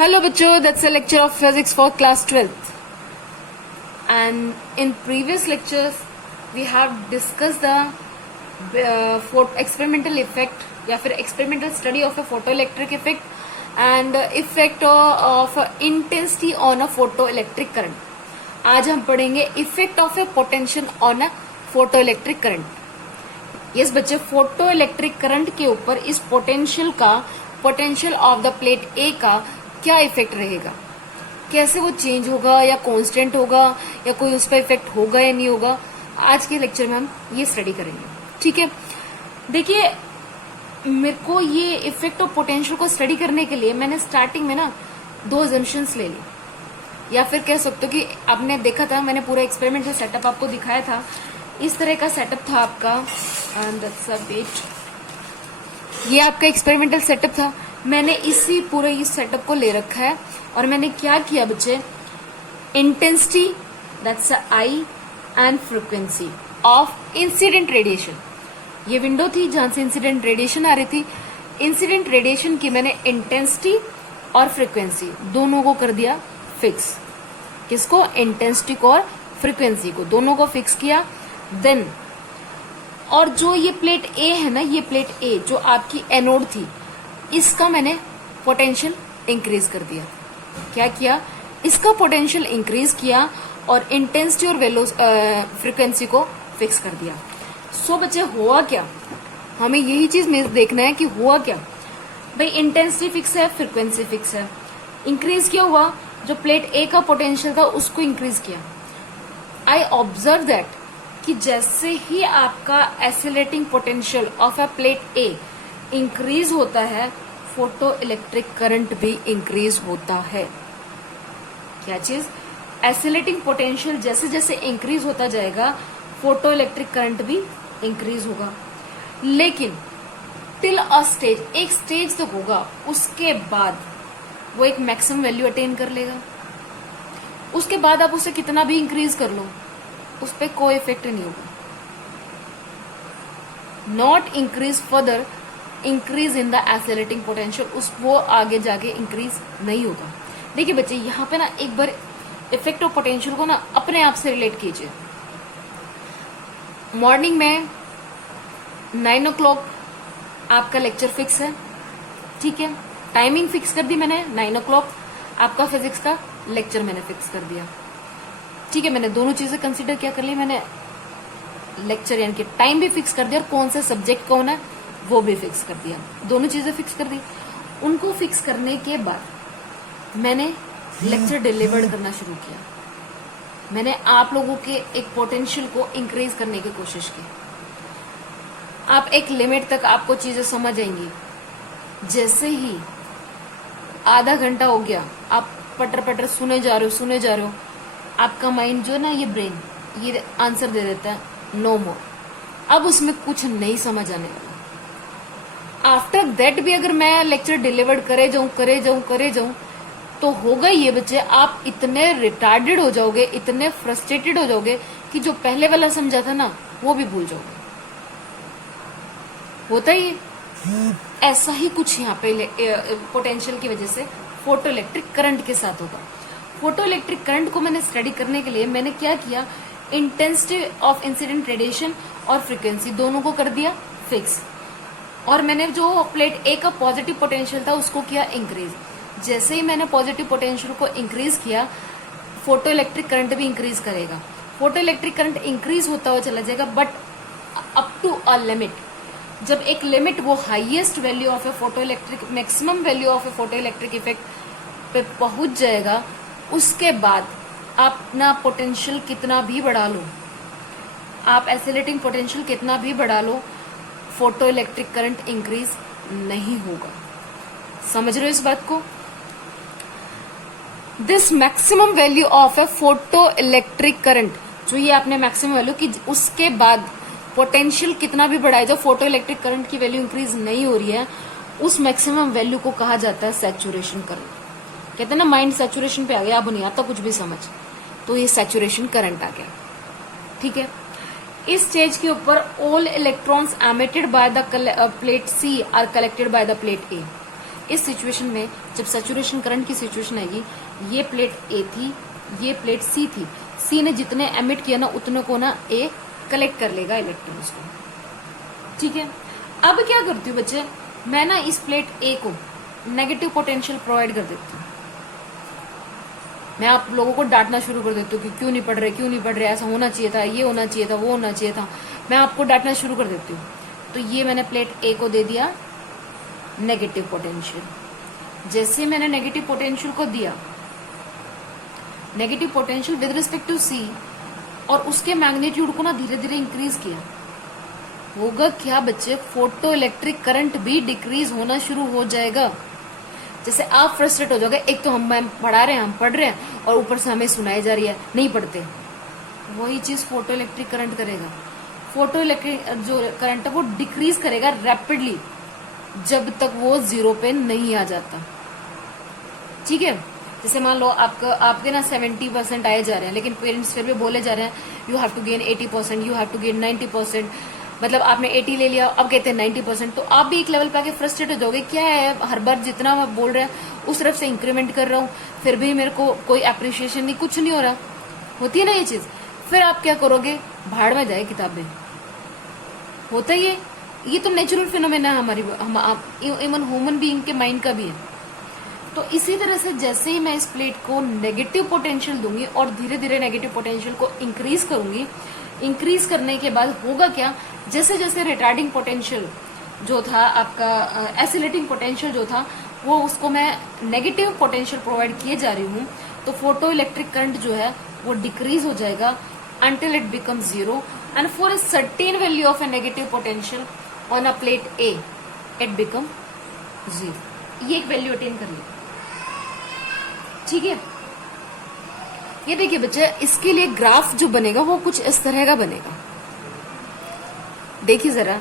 Hello bachcho, that's a lecture of physics for class 12th. And in previous lectures we have discussed the experimental effect या फिर experimental study of a photoelectric effect and effect of intensity on a photoelectric current. आज हम पढ़ेंगे effect of a potential on a photoelectric current. Yes बच्चे, photoelectric current के ऊपर इस potential का, पोटेंशियल ऑफ द प्लेट ए का क्या इफेक्ट रहेगा, कैसे वो चेंज होगा या कांस्टेंट होगा या कोई उस पर इफेक्ट होगा या नहीं होगा, आज के लेक्चर में हम ये स्टडी करेंगे. ठीक है, देखिए मेरे को ये इफेक्ट ऑफ पोटेंशियल को स्टडी करने के लिए मैंने स्टार्टिंग में ना दो अजम्पशंस ले ली, या फिर कह सकते हो कि आपने देखा था, मैंने पूरा एक्सपेरिमेंटल सेटअप आपको दिखाया था. इस तरह का सेटअप था आपका, ये आपका एक्सपेरिमेंटल सेटअप था. मैंने इसी पूरे इस सेटअप को ले रखा है और मैंने क्या किया बच्चे, intensity that's I and frequency of incident radiation, ये विंडो थी जहां से इंसिडेंट रेडिएशन आ रही थी. इंसिडेंट रेडिएशन की मैंने इंटेंसिटी और फ्रीक्वेंसी दोनों को कर दिया फिक्स. किसको? इंटेंसिटी को और फ्रीक्वेंसी को, दोनों को फिक्स किया. देन और जो ये प्लेट ए है ना, ये प्लेट ए जो आपकी एनोड थी, इसका मैंने पोटेंशियल इंक्रीज कर दिया. क्या किया? इसका पोटेंशियल इंक्रीज किया और इंटेंसिटी और फ्रीक्वेंसी को फिक्स कर दिया. सो बच्चे हुआ क्या, हमें यही चीज में देखना है कि हुआ क्या. भाई इंटेंसिटी फिक्स है, फ्रीक्वेंसी फिक्स है, इंक्रीज क्या हुआ? जो प्लेट ए का पोटेंशियल था उसको इंक्रीज किया. आई ऑब्जर्व दैट कि जैसे ही आपका oscillating potential of a plate A increase होता है, फोटो इलेक्ट्रिक करंट भी इंक्रीज होता है. क्या चीज? एसिलेटिंग पोटेंशियल जैसे जैसे इंक्रीज होता जाएगा, फोटो इलेक्ट्रिक करंट भी इंक्रीज होगा. लेकिन टिल अ स्टेज, एक स्टेज तक होगा, उसके बाद वो एक मैक्सिमम वैल्यू अटेन कर लेगा. उसके बाद आप उसे कितना भी इंक्रीज कर लो, उस पर कोई इफेक्ट नहीं होगा. Not increase further, increase in the oscillating potential, उस वो आगे जाके इंक्रीज नहीं होगा. देखिए बच्चे, यहाँ पे ना एक बार इफेक्ट ऑफ पोटेंशियल को ना अपने आप से रिलेट कीजिए. मॉर्निंग में 9 o'clock आपका लेक्चर फिक्स है. ठीक है, टाइमिंग फिक्स कर दी मैंने, 9 o'clock आपका फिजिक्स का लेक्चर मैंने फिक्स कर दिया. ठीक है, मैंने दोनों चीजें कंसीडर क्या कर ली, मैंने लेक्चर यानी कि टाइम भी फिक्स कर दिया और कौन सा सब्जेक्ट कौन है वो भी फिक्स कर दिया. दोनों चीजें फिक्स कर दी. उनको फिक्स करने के बाद मैंने लेक्चर डिलीवर करना शुरू किया. मैंने आप लोगों के एक पोटेंशियल को इंक्रीज करने की कोशिश की. आप एक लिमिट तक आपको चीजें समझ आएंगी. जैसे ही आधा घंटा हो गया, आप पटर पटर सुने जा रहे हो, आपका माइंड जो है ना, ये ब्रेन, ये आंसर दे देता है नो मोर. अब उसमें कुछ नहीं समझ आने वाला. आफ्टर दैट भी अगर मैं लेक्चर डिलीवर करे जाऊं तो होगा ये बच्चे, आप इतने रिटार्डेड हो जाओगे, इतने फ्रस्ट्रेटेड हो जाओगे कि जो पहले वाला समझा था ना वो भी भूल जाओगे. होता ही ऐसा ही कुछ यहाँ पे पोटेंशियल की वजह से फोटो इलेक्ट्रिक करंट के साथ होगा. फोटो इलेक्ट्रिक करंट को मैंने स्टडी करने के लिए मैंने क्या किया, इंटेंसिटी ऑफ इंसिडेंट रेडिएशन और फ्रीक्वेंसी दोनों को कर दिया फिक्स. और मैंने जो प्लेट ए का पॉजिटिव पोटेंशियल था उसको किया इंक्रीज. जैसे ही मैंने पॉजिटिव पोटेंशियल को इंक्रीज किया, फोटो इलेक्ट्रिक करंट भी इंक्रीज करेगा. फोटो इलेक्ट्रिक करंट इंक्रीज होता हुआ चला जाएगा, but up to a limit. जब एक लिमिट वो highest value of a photoelectric, maximum value of a photo electric effect पे पहुंच जाएगा, उसके बाद आप अपना पोटेंशियल कितना भी बढ़ा लो, आप एसिलेटिंग पोटेंशियल कितना भी बढ़ा लो, फोटो इलेक्ट्रिक करंट इंक्रीज नहीं होगा. समझ रहे हो इस बात को? This maximum value of a photoelectric current, जो ये आपने मैक्सिमम वैल्यू की, उसके बाद पोटेंशियल कितना भी बढ़ाए जाओ, फोटो इलेक्ट्रिक करंट की वैल्यू इंक्रीज नहीं हो रही है, उस मैक्सिमम वैल्यू को कहा जाता है सैचुरेशन करंट. कहते हैं ना माइंड सैचुरेशन पे आ गया, अब नहीं आता कुछ भी समझ, तो ये सैचुरेशन करंट आ गया. ठीक है, इस स्टेज के ऊपर all electrons emitted by the plate C are collected by the plate A. इस सिचुएशन में जब सैचुरेशन करंट की सिचुएशन आएगी, ये प्लेट ए थी, ये प्लेट सी थी, सी ने जितने एमिट किया ना उतने को ना ए कलेक्ट कर लेगा इलेक्ट्रॉन्स को। ठीक है, अब क्या करती हूँ बच्चे, मैं ना इस प्लेट ए को नेगेटिव पोटेंशियल प्रोवाइड कर देती हूँ। मैं आप लोगों को डांटना शुरू कर देती हूँ कि क्यों नहीं पढ़ रहे, क्यों नहीं पढ़ रहे, ऐसा होना चाहिए था, ये होना चाहिए था, वो होना चाहिए था। मैं आपको डांटना शुरू कर देती हूँ। तो ये मैंने प्लेट ए को दे दिया नेगेटिव पोटेंशियल। जैसे मैंने नेगेटिव पोटेंशियल को दिया, negative potential with respect to C, और उसके मैग्नीट्यूड को ना धीरे धीरे इंक्रीज किया, होगा क्या बच्चे, फोटो इलेक्ट्रिक करंट भी डिक्रीज होना शुरू हो जाएगा। जैसे आप फ्रस्ट्रेट हो जाओगे, एक तो हम मैम पढ़ा रहे हैं, हम पढ़ रहे हैं, और ऊपर से हमें सुनाई जा रही है, नहीं पढ़ते। वही चीज फोटो इलेक्ट्रिक करंट करेगा। फोटो इलेक्ट्रिक जो करंट है वो डिक्रीज करेगा रैपिडली जब तक वो 0 पे नहीं आ जाता। ठीक है, जैसे मान लो आपके ना 70% आए जा रहे हैं, लेकिन पेरेंट्स फिर भी बोले जा रहे हैं you have to gain 80%, you have to gain 90%। मतलब आपने 80 ले लिया, अब कहते हैं 90%, तो आप भी एक लेवल पे आके फ्रस्ट्रेट हो जाओगे, क्या है हर बार जितना मैं बोल रहे हैं उस तरफ से इंक्रीमेंट कर रहा हूँ, फिर भी मेरे को कोई अप्रिशिएशन नहीं, कुछ नहीं हो रहा। होती है ना ये चीज। फिर आप क्या करोगे, भाड़ में जाए किताबें। होता ही है, ये तो नेचुरल फिनोमेना है हमारी, इवन ह्यूमन बीइंग के माइंड का भी है। तो इसी तरह से जैसे ही मैं इस प्लेट को नेगेटिव पोटेंशियल दूंगी और धीरे धीरे नेगेटिव पोटेंशियल को इंक्रीज करूंगी, इंक्रीज करने के बाद होगा क्या, जैसे जैसे रिटार्डिंग पोटेंशियल जो था आपका, एसिलेटिंग पोटेंशियल जो था, वो उसको मैं नेगेटिव पोटेंशियल प्रोवाइड किए जा रही हूँ, तो फोटो इलेक्ट्रिक करंट जो है वो डिक्रीज हो जाएगा until it becomes 0, and for a certain value of a negative potential on a plate A it become 0। ये एक वैल्यू अटेन कर लिया। ठीक है, ये देखिए बच्चे, इसके लिए ग्राफ जो बनेगा वो कुछ इस तरह का बनेगा। देखिए जरा,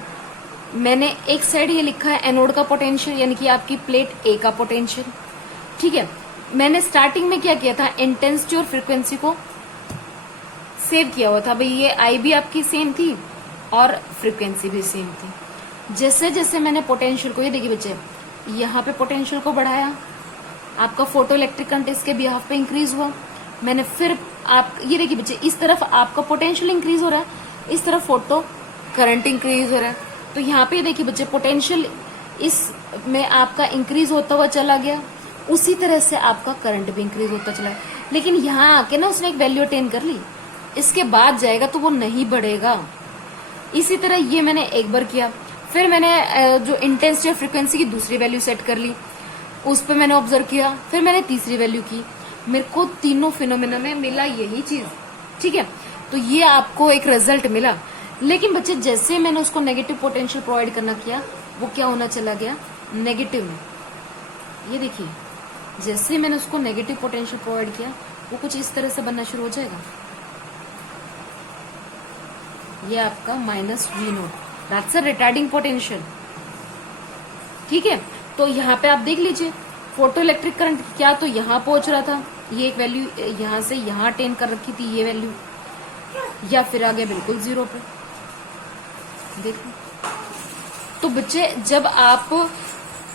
मैंने एक साइड ये लिखा है एनोड का पोटेंशियल, यानी कि आपकी प्लेट ए का पोटेंशियल। ठीक है, मैंने स्टार्टिंग में क्या किया था, इंटेंसिटी और फ्रीक्वेंसी को सेव किया हुआ था। भाई ये आई भी आपकी सेम थी और फ्रीक्वेंसी भी सेम थी। जैसे जैसे मैंने पोटेंशियल को, ये देखिए बच्चे, यहाँ पे पोटेंशियल को बढ़ाया, आपका फोटो इलेक्ट्रिक करंट इसके बिहाफ पे इंक्रीज हुआ। मैंने फिर आप ये देखिए बच्चे, इस तरफ आपका पोटेंशियल इंक्रीज हो रहा है, इस तरफ फोटो करंट इंक्रीज हो रहा है। तो यहाँ पे देखिए बच्चे, पोटेंशियल इस में आपका इंक्रीज होता हुआ चला गया, उसी तरह से आपका करंट भी इंक्रीज होता चला गया। लेकिन यहाँ आके ना उसने एक वैल्यू अटेन कर ली, इसके बाद जाएगा तो वो नहीं बढ़ेगा। इसी तरह ये मैंने एक बार किया, फिर मैंने जो इंटेंसिटी और फ्रीक्वेंसी की दूसरी वैल्यू सेट कर ली, उस पर मैंने ऑब्जर्व किया, फिर मैंने तीसरी वैल्यू की, मेरे को तीनों फिनोमेना में मिला यही चीज। ठीक है, तो ये आपको एक रिजल्ट मिला। लेकिन बच्चे जैसे मैंने उसको नेगेटिव पोटेंशियल प्रोवाइड करना किया, वो क्या होना चला गया, नेगेटिव में। ये देखिए, जैसे मैंने उसको नेगेटिव पोटेंशियल प्रोवाइड किया, वो कुछ इस तरह से बनना शुरू हो जाएगा। ये आपका -V0, that's a retarding potential. ठीक है, तो यहाँ पे आप देख लीजिए, फोटो इलेक्ट्रिक करंट क्या तो यहाँ पहुंच रहा था, ये एक वैल्यू यहाँ से यहाँ अटेन कर रखी थी ये वैल्यू, या फिर आ गया बिल्कुल 0 पे। देखो, तो बच्चे जब आप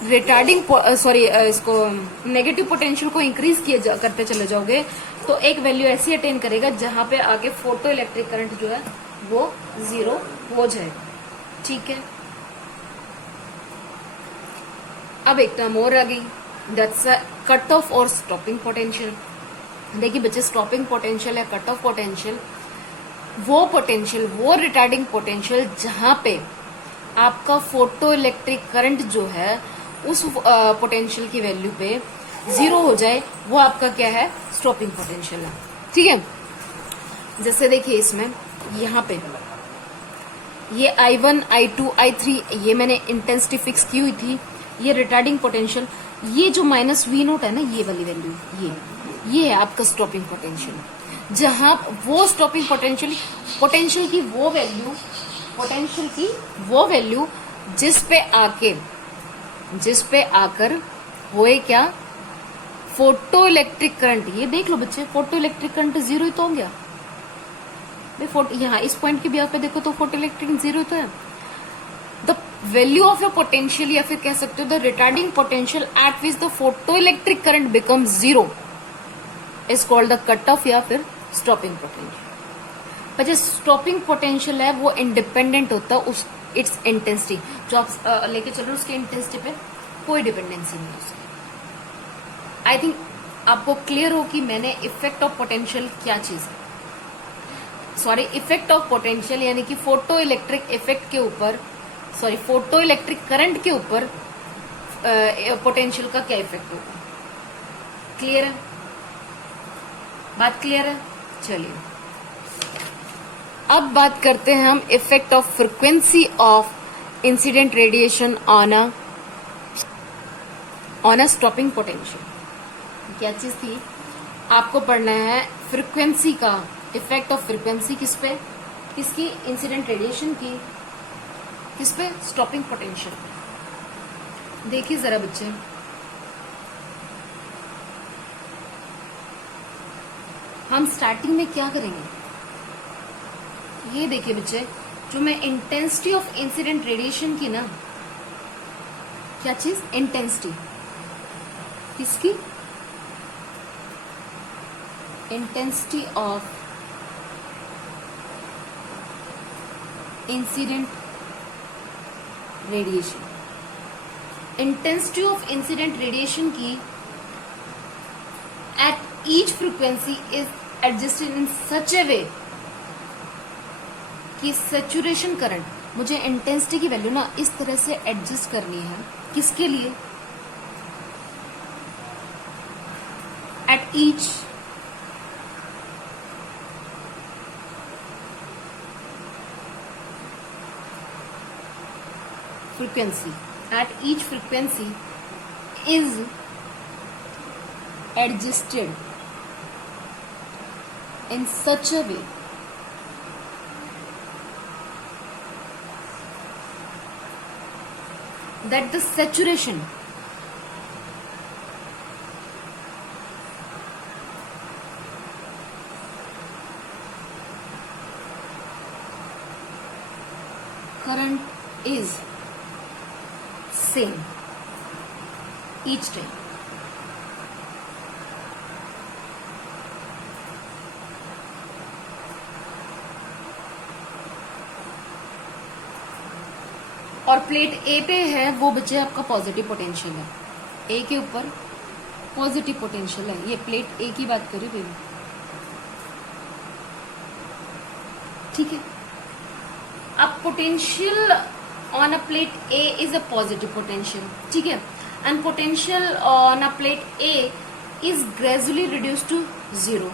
रिटार्डिंग इसको नेगेटिव पोटेंशियल को इंक्रीज करते चले जाओगे, तो एक वैल्यू ऐसी अटेन करेगा जहां पे आगे फोटो इलेक्ट्रिक करंट जो है वो 0 हो जाएगा। ठीक है, अब एक टर्म और आ गई, दैट्स कट ऑफ और स्टॉपिंग पोटेंशियल। देखिए बच्चे, स्टॉपिंग पोटेंशियल या कट ऑफ पोटेंशियल वो रिटार्डिंग पोटेंशियल जहां पे आपका फोटो इलेक्ट्रिक करंट जो है उस पोटेंशियल की वैल्यू पे 0 हो जाए, वो आपका क्या है, स्टॉपिंग पोटेंशियल है। ठीक है, जैसे देखिए इसमें यहाँ पे ये I1, I2, I3 ये मैंने इंटेंसिटी फिक्स की हुई थी, ये रिटार्डिंग पोटेंशियल, ये जो -V0 है ना, ये वाली वैल्यू, ये है आपका स्टॉपिंग पोटेंशियल। जहां वो स्टॉपिंग पोटेंशियल की वो वैल्यू जिस पे आकर होए क्या, फोटो इलेक्ट्रिक करंट। ये देख लो बच्चे, फोटो इलेक्ट्रिक करंट 0 ही तो हो गया। यहाँ इस पॉइंट की भी आप पे देखो तो फोटो इलेक्ट्रिक 0 तो है। The value of your potential या फिर कह सकते हो the retarding potential at which the photo electric current become zero is called the cut off या फिर स्टॉपिंग पोटेंशियल। पर जो स्टॉपिंग पोटेंशियल है वो इंडिपेंडेंट होता है उस इट्स इंटेंसिटी, जो आप लेके चल रहे हो उसके इंटेंसिटी पे कोई डिपेंडेंसी नहीं है उसकी। आई थिंक आपको क्लियर हो कि मैंने इफेक्ट ऑफ पोटेंशियल क्या चीज है, सॉरी इफेक्ट ऑफ पोटेंशियल यानी कि फोटो इलेक्ट्रिक इफेक्ट के ऊपर, सॉरी फोटो इलेक्ट्रिक करंट के ऊपर पोटेंशियल का क्या इफेक्ट होगा। क्लियर है, बात क्लियर है। चलिए अब बात करते हैं हम effect of frequency of incident radiation on a stopping potential. क्या चीज थी, आपको पढ़ना है फ्रीक्वेंसी का इफेक्ट ऑफ फ्रीक्वेंसी किस पे, किसकी, इंसिडेंट रेडिएशन की, किस पे, स्टॉपिंग पोटेंशियल। देखिए जरा बच्चे, हम स्टार्टिंग में क्या करेंगे, ये देखिए बच्चे, जो मैं इंटेंसिटी ऑफ इंसिडेंट रेडिएशन की ना, क्या चीज, इंटेंसिटी किसकी, intensity of incident radiation, intensity of incident radiation की at each frequency is adjusted in such a way कि सैचुरेशन करंट, मुझे इंटेंसिटी की वैल्यू ना इस तरह से एडजस्ट करनी है, किसके लिए, at each frequency, at each frequency is adjusted in such a way that the saturation current is same each time. और प्लेट ए पे है वो बच्चे आपका पॉजिटिव पोटेंशियल है, ए के ऊपर पॉजिटिव पोटेंशियल है, ये प्लेट ए की बात करें बेबी, ठीक है। अब potential on a plate A is a positive potential, ठीक है, and potential on a plate A is gradually reduced to zero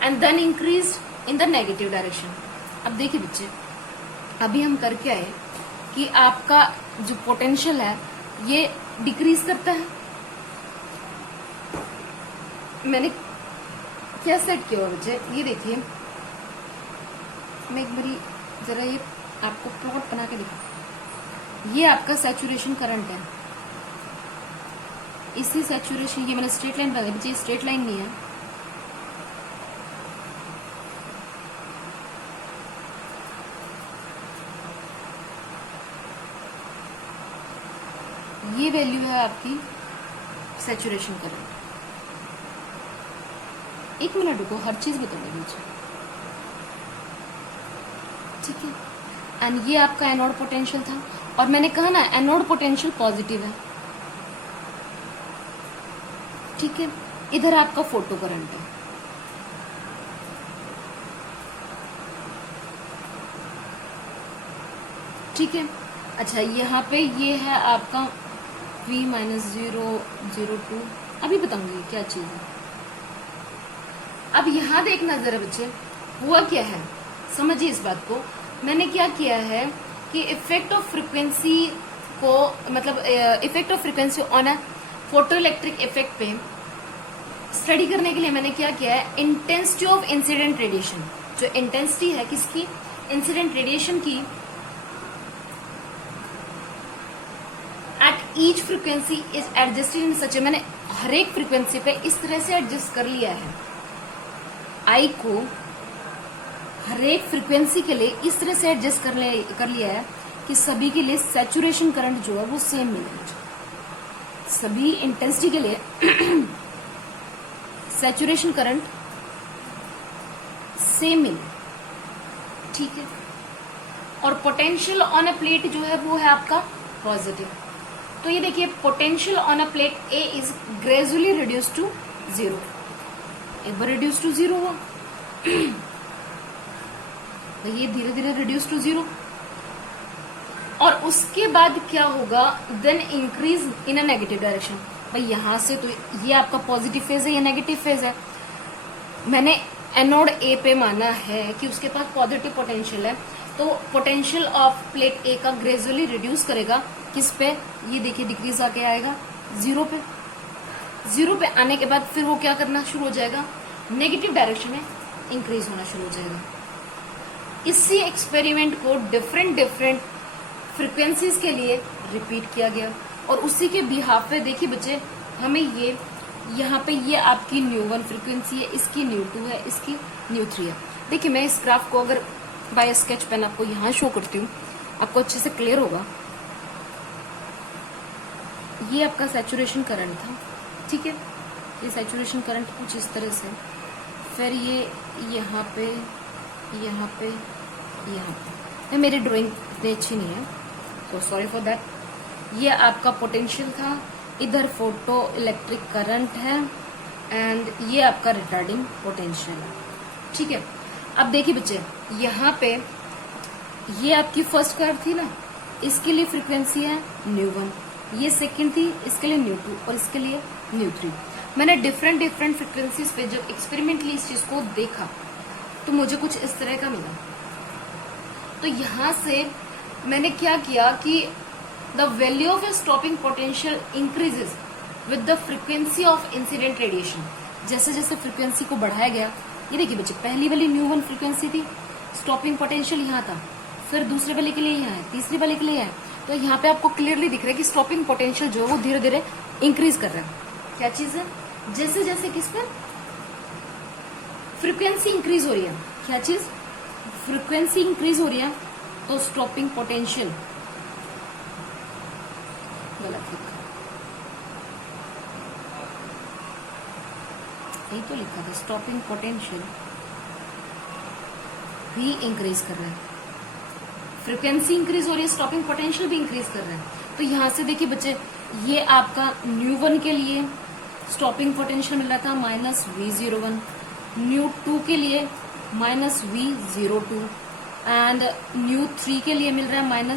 and then increased in the negative direction। अब देखिए बच्चे, अभी हम करके आए कि आपका जो पोटेंशियल है ये डिक्रीज करता है, मैंने क्या सेट किया हुआ बच्चे, ये देखिए, मैं एक बारी जरा ये आपको प्लॉट बना के दिखा, ये आपका सैचुरेशन करंट है, इसी सैचुरेशन, ये मैंने स्ट्रेट लाइन बना दी, स्ट्रेट लाइन नहीं है, ये वैल्यू है आपकी सैचुरेशन करंट। एक मिनट रुको, हर चीज बताने मुझे, ठीक है। एंड ये आपका एनोड पोटेंशियल था, और मैंने कहा ना एनोड पोटेंशियल पॉजिटिव है, ठीक है। इधर आपका फोटो करंट है, ठीक है। अच्छा यहाँ पे ये है आपका V -002, अभी बताऊंगी क्या चीज है। अब यहां देखना जरा बच्चे, हुआ क्या है, समझिए इस बात को। मैंने क्या किया है कि इफेक्ट ऑफ फ्रीक्वेंसी को, मतलब effect of frequency on a photo electric effect पे स्टडी करने के लिए मैंने क्या किया है, इंटेंसिटी ऑफ इंसिडेंट रेडिएशन, जो इंटेंसिटी है किसकी, इंसिडेंट रेडिएशन की, at each frequency is adjusted in such, मैंने हर एक फ्रीक्वेंसी पे इस तरह से एडजस्ट कर लिया है, आई को हर एक फ्रीक्वेंसी के लिए इस तरह से एडजस्ट कर लिया है कि सभी के लिए सैचुरेशन करंट जो है वो सेम मिलेगा, सभी इंटेंसिटी के लिए सैचुरेशन करंट सेम मिले, ठीक है। और पोटेंशियल ऑन अ प्लेट जो है वो है आपका पॉजिटिव। तो ये देखिए potential on a plate A is gradually reduce to 0, एक बार रिड्यूस टू 0 हुआ तो ये धीरे धीरे रिड्यूस टू 0, और उसके बाद क्या होगा, then increase in a negative direction. भाई यहां से तो ये आपका पॉजिटिव फेज है, ये नेगेटिव फेज है। मैंने एनोड ए पे माना है कि उसके पास पॉजिटिव पोटेंशियल है, तो पोटेंशियल ऑफ प्लेट ए का ग्रेजुअली रिड्यूस करेगा किस पे, ये देखिए डिक्रीज आके आएगा 0 पे। 0 पे आने के बाद फिर वो क्या करना शुरू हो जाएगा, नेगेटिव डायरेक्शन में इंक्रीज होना शुरू हो जाएगा। इसी एक्सपेरिमेंट को डिफरेंट डिफरेंट फ्रिक्वेंसीज के लिए रिपीट किया गया, और उसी के बिहाफ पे देखिए बच्चे, हमें ये यहाँ पे ये आपकी ν1 फ्रिक्वेंसी है, इसकी ν2 है, इसकी ν3 है। देखिए मैं इस ग्राफ को अगर बाय स्केच पेन आपको यहाँ शो करती हूँ, आपको अच्छे से क्लियर होगा। ये आपका सैचुरेशन करंट था, ठीक है, ये सैचुरेशन करंट कुछ इस तरह से, फिर ये यहाँ पे यहाँ पे यहाँ पे, मेरी ड्राइंग इतनी अच्छी नहीं है तो सॉरी फॉर दैट। ये आपका पोटेंशियल था, इधर फोटो इलेक्ट्रिक करंट है, एंड ये आपका रिटार्डिंग पोटेंशियल है, ठीक है। अब देखिए बच्चे, यहाँ पे ये आपकी फर्स्ट कर्व थी ना, इसके लिए फ्रीक्वेंसी है ν1, ये सेकंड थी, इसके लिए ν2 और इसके लिए ν3। मैंने डिफरेंट डिफरेंट फ्रिक्वेंसीज पे जब एक्सपेरिमेंटली इस चीज को देखा तो मुझे कुछ इस तरह का मिला। तो यहां से मैंने क्या किया कि the value of A stopping potential increases with the frequency of incident radiation. जैसे जैसे फ्रीक्वेंसी को बढ़ाया गया, ये देखिए बच्चे, पहली वाली ν1 फ्रीक्वेंसी थी, स्टॉपिंग पोटेंशियल यहाँ था, फिर दूसरे वाले के लिए यहाँ है, तीसरे वाले के लिए यहाँ है। तो यहाँ पे आपको क्लियरली दिख रहा है कि स्टॉपिंग पोटेंशियल जो है वो धीरे धीरे इंक्रीज कर रहा है। क्या चीज है, जैसे जैसे किस पे फ्रीक्वेंसी इंक्रीज हो रही है, क्या चीज, फ्रीक्वेंसी इंक्रीज हो रही है, तो स्टॉपिंग पोटेंशियल, गलत लिखा, यही तो लिखा था, स्टॉपिंग पोटेंशियल भी इंक्रीज कर रहा है, फ्रीक्वेंसी इंक्रीज हो रही है, स्टॉपिंग पोटेंशियल भी इंक्रीज कर रहा है। तो यहां से देखिए बच्चे, ये आपका ν1 के लिए स्टॉपिंग पोटेंशियल मिल रहा था -V01, ν2 के लिए -V02 एंड ν3 के लिए मिल रहा है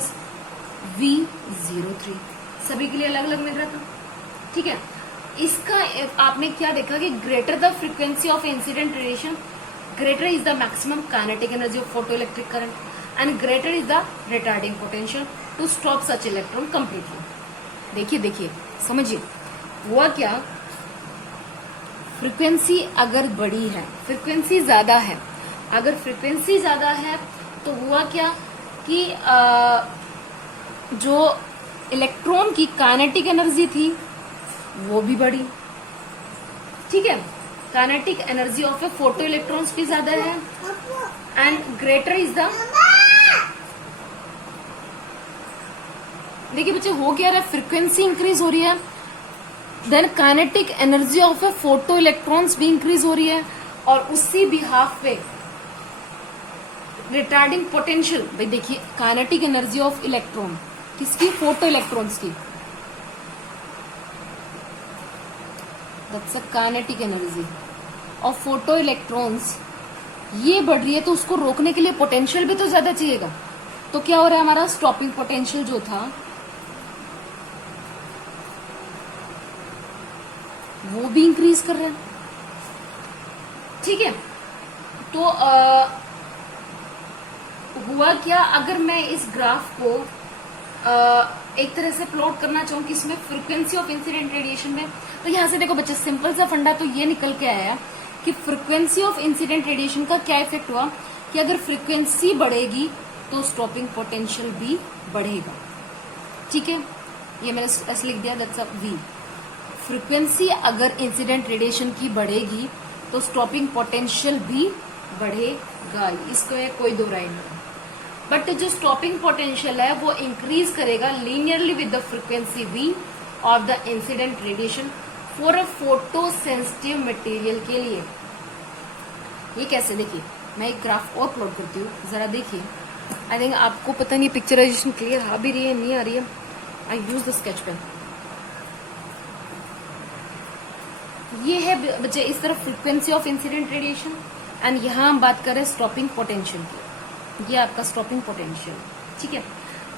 -V03। सभी के लिए अलग अलग मिल रहा था, ठीक है। इसका आपने क्या देखा कि greater the frequency of incident radiation, greater is the maximum kinetic energy of photoelectric current and greater is the retarding potential to stop such electron completely। देखिए देखिए समझिए, हुआ क्या, फ्रीक्वेंसी अगर बड़ी है, फ्रीक्वेंसी ज्यादा है, अगर फ्रीक्वेंसी ज्यादा है तो हुआ क्या कि जो इलेक्ट्रॉन की काइनेटिक एनर्जी थी वो भी बढ़ी, ठीक है। Kinetic energy of a photo electrons भी ज्यादा है एंड ग्रेटर इज द, देखिए बच्चे हो क्या रहा है, फ्रीक्वेंसी इंक्रीज हो रही है, then kinetic energy of a photo electrons भी इंक्रीज हो रही है, और उसी बिहाफ पे रिटार्डिंग पोटेंशियल, भाई देखिए काइनेटिक एनर्जी ऑफ इलेक्ट्रॉन किसकी, फोटो इलेक्ट्रॉन्स की, that's a kinetic energy of photo electrons, ये बढ़ रही है, तो उसको रोकने के लिए पोटेंशियल भी तो ज्यादा चाहिएगा। तो क्या हो रहा है, हमारा स्टॉपिंग पोटेंशियल जो था वो भी इंक्रीज कर रहा है, ठीक है। तो हुआ क्या, अगर मैं इस ग्राफ को एक तरह से प्लॉट करना चाहूँ कि इसमें फ्रीक्वेंसी ऑफ इंसिडेंट रेडिएशन में, तो यहां से देखो बच्चे, सिंपल सा फंडा तो ये निकल के आया कि फ्रीक्वेंसी ऑफ इंसिडेंट रेडिएशन का क्या इफेक्ट हुआ कि अगर फ्रीक्वेंसी बढ़ेगी तो स्टॉपिंग पोटेंशियल भी बढ़ेगा, ठीक है। ये मैंने ऐसे लिख दिया, दैट्स अ V। फ्रीक्वेंसी अगर इंसिडेंट रेडिएशन की बढ़ेगी तो स्टॉपिंग पोटेंशियल भी बढ़ेगा, इसको कोई दो राय नहीं। बट जो स्टॉपिंग पोटेंशियल है वो इंक्रीज करेगा linearly with the frequency v of the incident radiation for a photo sensitive material के लिए। ये कैसे, देखिए मैं एक ग्राफ और प्लॉट करती हूँ, जरा देखिए। आई थिंक आपको पता नहीं पिक्चराइजेशन क्लियर आ भी रही है नहीं आ रही है। आई यूज द स्केच पेन। ये है बच्चे इस तरफ frequency of incident radiation and यहाँ हम बात कर रहे हैं स्टॉपिंग पोटेंशियल की। ये आपका स्टॉपिंग पोटेंशियल, ठीक है।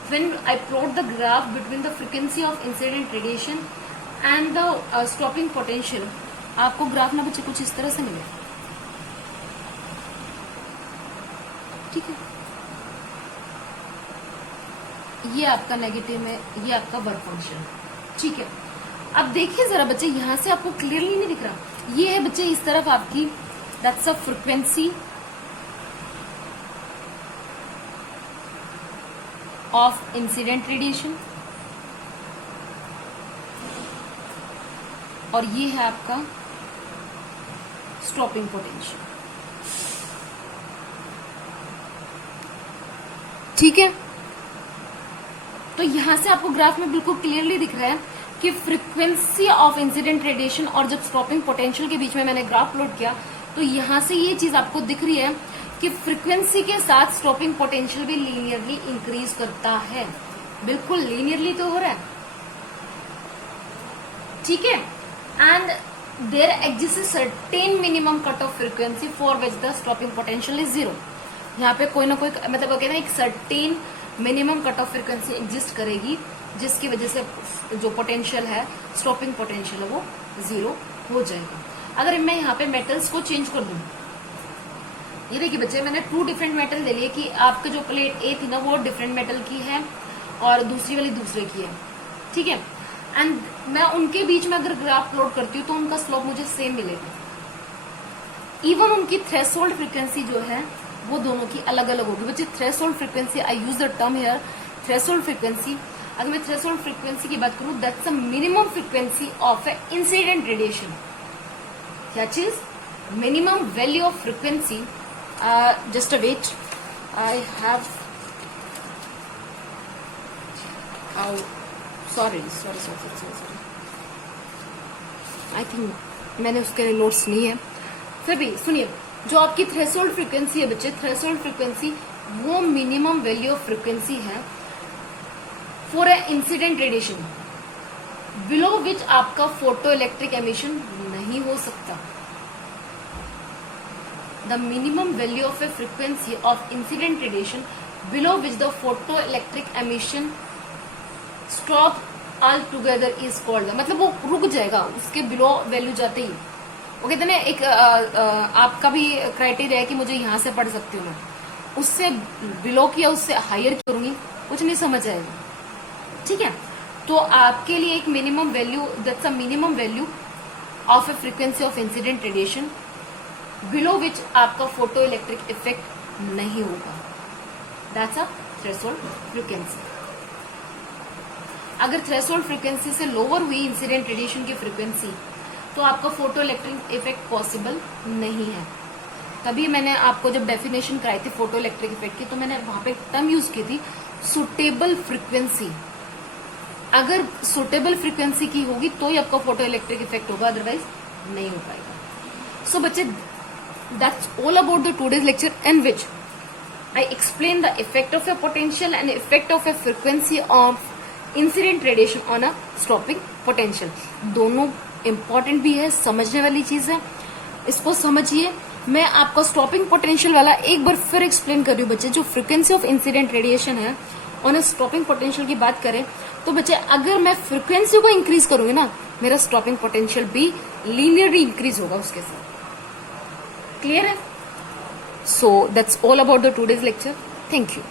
When I plot the graph between the frequency of incident radiation and the stopping potential, आपको ग्राफ ना बच्चे कुछ इस तरह से मिले, ठीक है। ये आपका नेगेटिव है, ये आपका वर्क फंक्शन, ठीक है। अब देखिए जरा बच्चे, यहां से आपको क्लियरली नहीं दिख रहा। ये है बच्चे इस तरफ आपकी that's a frequency of incident radiation और ये है आपका स्टॉपिंग पोटेंशियल, ठीक है। तो यहां से आपको ग्राफ में बिल्कुल क्लियरली दिख रहा है कि फ्रीक्वेंसी ऑफ इंसिडेंट रेडिएशन और जब स्टॉपिंग पोटेंशियल के बीच में मैंने ग्राफ प्लॉट किया तो यहां से ये चीज आपको दिख रही है कि फ्रीक्वेंसी के साथ स्टॉपिंग पोटेंशियल भी लीनियरली इंक्रीज करता है। बिल्कुल लीनियरली तो हो रहा है, ठीक है। And there exist certain minimum cut off frequency for which the stopping potential is 0। यहाँ पे कोई ना कोई मतलब कहते हैं एक certain minimum cut off frequency exist करेगी जिसकी वजह से जो पोटेंशियल है, स्टॉपिंग पोटेंशियल है, वो 0 हो जाएगा। अगर मैं यहाँ पे मेटल्स को चेंज कर दूं, ये देखिए बच्चे मैंने 2 डिफरेंट मेटल ले लिए कि आपके जो प्लेट ए थी ना वो डिफरेंट मेटल की है और दूसरी वाली दूसरे की है, ठीक है। एंड मैं उनके बीच में अगर ग्राफ प्लॉट करती हूँ तो उनका स्लोप मुझे सेम मिलेगा। इवन उनकी थ्रेशोल्ड फ्रीक्वेंसी जो है वो दोनों की अलग अलग होगी। बच्चे threshold frequency, I use the term here threshold frequency. अगर मैं थ्रेशोल्ड फ्रीक्वेंसी की बात करूं, that's a minimum frequency of a incident radiation. क्या चीज? Minimum value of frequency. Just a wait, I have sorry I think मैंने उसके notes नहीं है। फिर भी सुनिए, जो आपकी थ्रेशोल्ड फ्रीक्वेंसी है बच्चे, थ्रेशोल्ड फ्रीक्वेंसी वो मिनिमम वैल्यू ऑफ फ्रीक्वेंसी है for a incident radiation below which आपका फोटो इलेक्ट्रिक एमिशन नहीं हो सकता। The minimum value of A frequency of incident radiation below which the photo electric emission stop all together is called, मतलब वो रुक जाएगा उसके बिलो वैल्यू जाते ही। वो कहते ना एक आपका भी क्राइटेरिया है कि मुझे यहां से पढ़ सकती हूँ, मैं उससे बिलो किया उससे हायर करूंगी कुछ नहीं समझ आएगा, ठीक है। तो आपके लिए एक minimum value, that's a minimum value of A frequency of incident radiation below which आपका फोटो इलेक्ट्रिक इफेक्ट नहीं होगा, दैट्स अ थ्रेशोल्ड फ्रीक्वेंसी। अगर थ्रेशोल्ड फ्रीक्वेंसी से लोअर हुई इंसिडेंट रेडिएशन की फ्रीक्वेंसी तो आपका फोटो इलेक्ट्रिक इफेक्ट पॉसिबल नहीं है। तभी मैंने आपको जब डेफिनेशन कराई थी फोटो इलेक्ट्रिक इफेक्ट की तो मैंने वहां पे टर्म यूज की थी सुटेबल फ्रीक्वेंसी। अगर सुटेबल फ्रीक्वेंसी की होगी तो ही आपका फोटो इलेक्ट्रिक इफेक्ट होगा, अदरवाइज नहीं हो पाएगा। सो बच्चे, that's all about the today's lecture in which I explain the effect of A potential and effect of A frequency of incident radiation on a stopping potential. दोनों important भी है, समझने वाली चीज है, इसको समझिए। मैं आपका स्टॉपिंग पोटेंशियल वाला एक बार फिर एक्सप्लेन कर रही हूँ बच्चे। जो फ्रीक्वेंसी ऑफ इंसिडेंट रेडिएशन है ऑन अ स्टॉपिंग पोटेंशियल की बात करें तो बच्चे अगर मैं फ्रीक्वेंसी को इंक्रीज करूंगी ना, मेरा स्टॉपिंग पोटेंशियल भी लीनियरली इंक्रीज होगा उसके साथ। क्लियर है? So that's all about the today's lecture. Thank you.